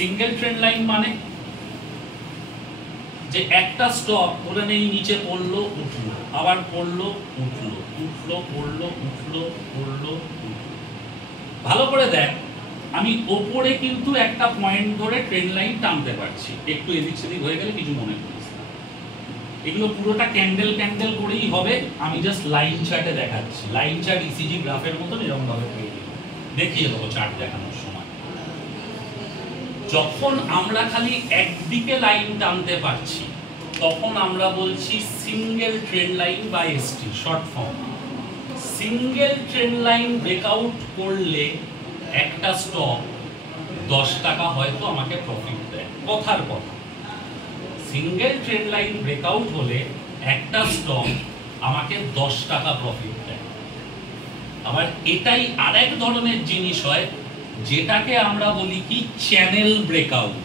Single trend line মানে যে একটা স্টক ধরে নেই নিচে পড়লো উঠলো, আবার পড়লো উঠলো, উঠলো পড়লো উঠলো পড়লো উঠলো। ভালো করে দেখ, আমি ওপরে কিন্তু একটা পয়েন্ট ধরে ট্রেন্ড লাইন টানতে পারছি, একটু এদিক সেদিক হয়ে গেলে কিছু মনে করিস না। এগুলো পুরোটা ক্যান্ডেল ক্যান্ডেল করেই হবে, আমি জাস্ট লাইন চার্টে দেখাচ্ছি। লাইন চার্ট ইসিজি গ্রাফের মতন এরকম ভাবে দেখিয়ে দেবো চার্ট দেখানোর সময়। যখন আমরা খালি একদিকে লাইন টানতে পারছি তখন আমরা বলছি সিঙ্গেল ট্রেন্ড লাইন বা ST short form. Single trend line breakout করলে একটা স্টক 10 টাকা হয়তো আমাকে প্রফিট দেয়, কথার কথা। সিঙ্গেল ট্রেন্ড লাইন ব্রেকআউট হলে একটা স্টক আমাকে 10 টাকা প্রফিট দেয়। আবার এটাই আরেক ধরনের জিনিস হয় যেটাকে আমরা বলি কি চ্যানেল ব্রেকআউট।